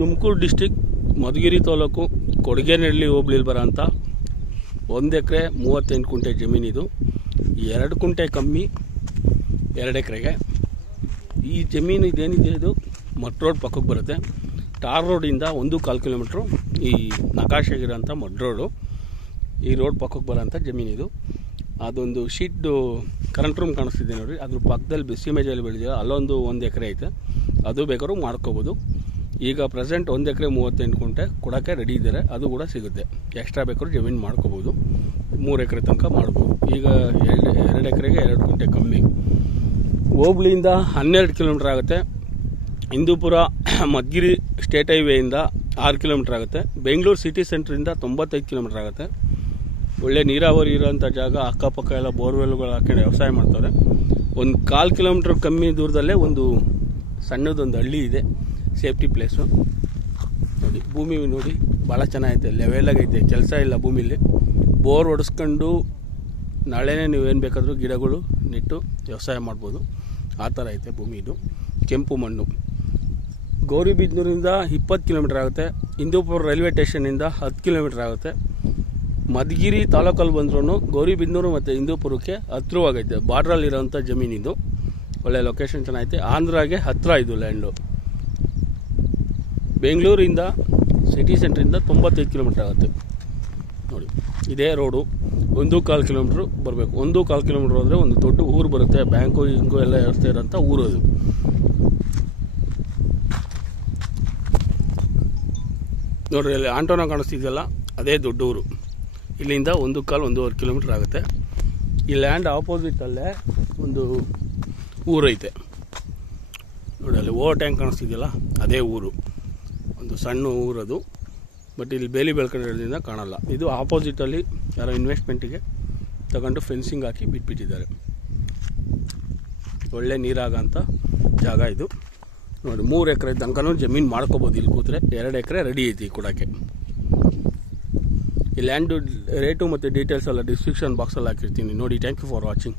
Tumakuru district Madhugiri taluk Kodagenahalli ಹೋಬಳಿಲಿ ಬರೋಂಥ 1 ಎಕರೆ 38 ಕುಂಟೆ ಜಮೀನಿದು. 2 ಕುಂಟೆ ಕಮ್ಮಿ 2 ಎಕರೆಗೆ. ಈ ಜಮೀನು ಇದೇನಿದೆ ಇದು ಮಡ್ ರೋಡ್ ಪಕ್ಕಕ್ಕೆ ಬರುತ್ತೆ. ಟಾರ್ ರೋಡಿಂದ 1.25 ಕಿಲೋಮೀಟ್ರು ಈ ನಕಾಶೆಗಿರೋಂಥ ಮಡ್ ರೋಡು, ಈ ರೋಡ್ ಪಕ್ಕಕ್ಕೆ ಬರೋಂಥ ಜಮೀನಿದು. ಅದೊಂದು ಶೀಟ್ದು ಕರೆಂಟ್ ರೂಮ್ ಕಾಣಿಸ್ತಿದೆ ನೋಡಿ, ಅದ್ರ ಪಕ್ಕದಲ್ಲಿ ಬಿಸಿ ಮೇಜಲ್ಲಿ ಬೆಳೆದಿದೆ, ಅಲ್ಲೊಂದು 1 ಎಕರೆ ಐತೆ, ಅದು ಬೇಕಾದ್ರೂ ಮಾಡ್ಕೋಬೋದು. ಈಗ ಪ್ರೆಸೆಂಟ್ 1 ಎಕರೆ 38 ಕುಂಟೆ ಕೊಡೋಕ್ಕೆ ರೆಡಿ ಇದ್ದಾರೆ, ಅದು ಕೂಡ ಸಿಗುತ್ತೆ. ಎಕ್ಸ್ಟ್ರಾ ಬೇಕಾದ್ರೂ ಜಮೀನು ಮಾಡ್ಕೋಬೋದು, 3 ಎಕರೆ ತನಕ ಮಾಡ್ಬೋದು. ಈಗ 2 ಎಕರೆಗೆ 2 ಕುಂಟೆ ಕಮ್ಮಿ. ಹೋಬಳಿಯಿಂದ 12 ಕಿಲೋಮೀಟ್ರ್ ಆಗುತ್ತೆ. ಹಿಂದೂಪುರ ಮಧುಗಿರಿ ಸ್ಟೇಟ್ ಹೈವೇಯಿಂದ 6 ಕಿಲೋಮೀಟ್ರ್ ಆಗುತ್ತೆ. ಬೆಂಗಳೂರು ಸಿಟಿ ಸೆಂಟ್ರಿಂದ 95 ಕಿಲೋಮೀಟ್ರ್ ಆಗುತ್ತೆ. ಒಳ್ಳೆ ನೀರಾವರಿ ಇರೋಂಥ ಜಾಗ, ಅಕ್ಕಪಕ್ಕ ಎಲ್ಲ ಬೋರ್ವೆಲ್ಗಳು ಹಾಕೊಂಡು ವ್ಯವಸಾಯ ಮಾಡ್ತಾರೆ. 1/4 ಕಿಲೋಮೀಟ್ರ್ ಕಮ್ಮಿ ದೂರದಲ್ಲೇ ಒಂದು ಸಣ್ಣದೊಂದು ಹಳ್ಳಿ ಇದೆ, ಸೇಫ್ಟಿ ಪ್ಲೇಸು ನೋಡಿ. ಭೂಮಿ ನೋಡಿ ಭಾಳ ಚೆನ್ನಾಗೈತೆ, ಲೆವೆಲಾಗೈತೆ, ಕೆಲಸ ಇಲ್ಲ ಭೂಮಿಲಿ. ಬೋರ್ ಹೊಡೆಸ್ಕೊಂಡು ನಾಳೆನೇ ನೀವೇನು ಬೇಕಾದರೂ ಗಿಡಗಳು ನೆಟ್ಟು ವ್ಯವಸಾಯ ಮಾಡ್ಬೋದು, ಆ ಥರ ಐತೆ ಭೂಮಿ. ಇದು ಕೆಂಪು ಮಣ್ಣು. ಗೌರಿಬಿದನೂರಿಂದ 20 ಕಿಲೋಮೀಟ್ರ್ ಆಗುತ್ತೆ. ಹಿಂದೂಪುರ ರೈಲ್ವೆ ಸ್ಟೇಷನಿಂದ 10 ಕಿಲೋಮೀಟ್ರ್ ಆಗುತ್ತೆ. ಮಧುಗಿರಿ ತಾಲೂಕಲ್ಲಿ ಬಂದ್ರೂ ಗೌರಿಬಿದನೂರು ಮತ್ತು ಹಿಂದೂಪುರಕ್ಕೆ ಹತ್ತಿರವಾಗೈತೆ. ಬಾರ್ಡ್ರಲ್ಲಿರೋಂಥ ಜಮೀನಿದು, ಒಳ್ಳೆ ಲೊಕೇಶನ್ ಚೆನ್ನಾಗೈತೆ. ಆಂಧ್ರಾಗೆ ಹತ್ತಿರ ಇದು ಲ್ಯಾಂಡು. ಬೆಂಗಳೂರಿಂದ ಸಿಟಿ ಸೆಂಟ್ರಿಂದ 95 ಕಿಲೋಮೀಟ್ರ್ ಆಗುತ್ತೆ ನೋಡಿ. ಇದೇ ರೋಡು 1.25 ಕಿಲೋಮೀಟ್ರ್ ಬರಬೇಕು. 1.25 ಕಿಲೋಮೀಟ್ರ್ ಹೋದರೆ ಒಂದು ದೊಡ್ಡ ಊರು ಬರುತ್ತೆ, ಬ್ಯಾಂಕು ಹಿಂಗೂ ಎಲ್ಲ ವ್ಯವಸ್ಥೆ ಇರೋಂಥ ಊರು ಅದು. ನೋಡ್ರಿ, ಅಲ್ಲಿ ಆಂಟೋನ ಕಾಣಿಸ್ತಿದೆಯಲ್ಲ, ಅದೇ ದೊಡ್ಡ ಊರು. ಇಲ್ಲಿಂದ 1.25-1.5 ಕಿಲೋಮೀಟ್ರ್ ಆಗುತ್ತೆ. ಈ ಲ್ಯಾಂಡ್ ಆಪೋಸಿಟಲ್ಲೇ ಒಂದು ಊರೈತೆ ನೋಡಿ. ಅಲ್ಲಿ ಓವರ್ ಟ್ಯಾಂಕ್ ಕಾಣಿಸ್ತಿದೆಯಲ್ಲ, ಅದೇ ಊರು, ಒಂದು ಸಣ್ಣ ಊರದು. ಬಟ್ ಇಲ್ಲಿ ಬೇಲಿ ಬೆಳ್ಕೊಂಡಿರೋದ್ರಿಂದ ಕಾಣಲ್ಲ. ಇದು ಆಪೋಸಿಟಲ್ಲಿ ಯಾರೋ ಇನ್ವೆಸ್ಟ್ಮೆಂಟಿಗೆ ತಗೊಂಡು ಫೆನ್ಸಿಂಗ್ ಹಾಕಿ ಬಿಟ್ಬಿಟ್ಟಿದ್ದಾರೆ. ಒಳ್ಳೆ ನೀರಾಗಂಥ ಜಾಗ ಇದು ನೋಡಿ. 3 ಎಕರೆ ತನಕನೂ ಜಮೀನು ಮಾಡ್ಕೋಬೋದು ಇಲ್ಲಿ ಕೂತ್ರೆ. 2 ಎಕರೆ ರೆಡಿ ಐತಿ ಕೊಡೋಕ್ಕೆ. ಈ ಲ್ಯಾಂಡು ರೇಟು ಮತ್ತು ಡೀಟೇಲ್ಸ್ ಎಲ್ಲ ಡಿಸ್ಕ್ರಿಪ್ಷನ್ ಬಾಕ್ಸಲ್ಲಿ ಹಾಕಿರ್ತೀನಿ ನೋಡಿ. Thank you for watching.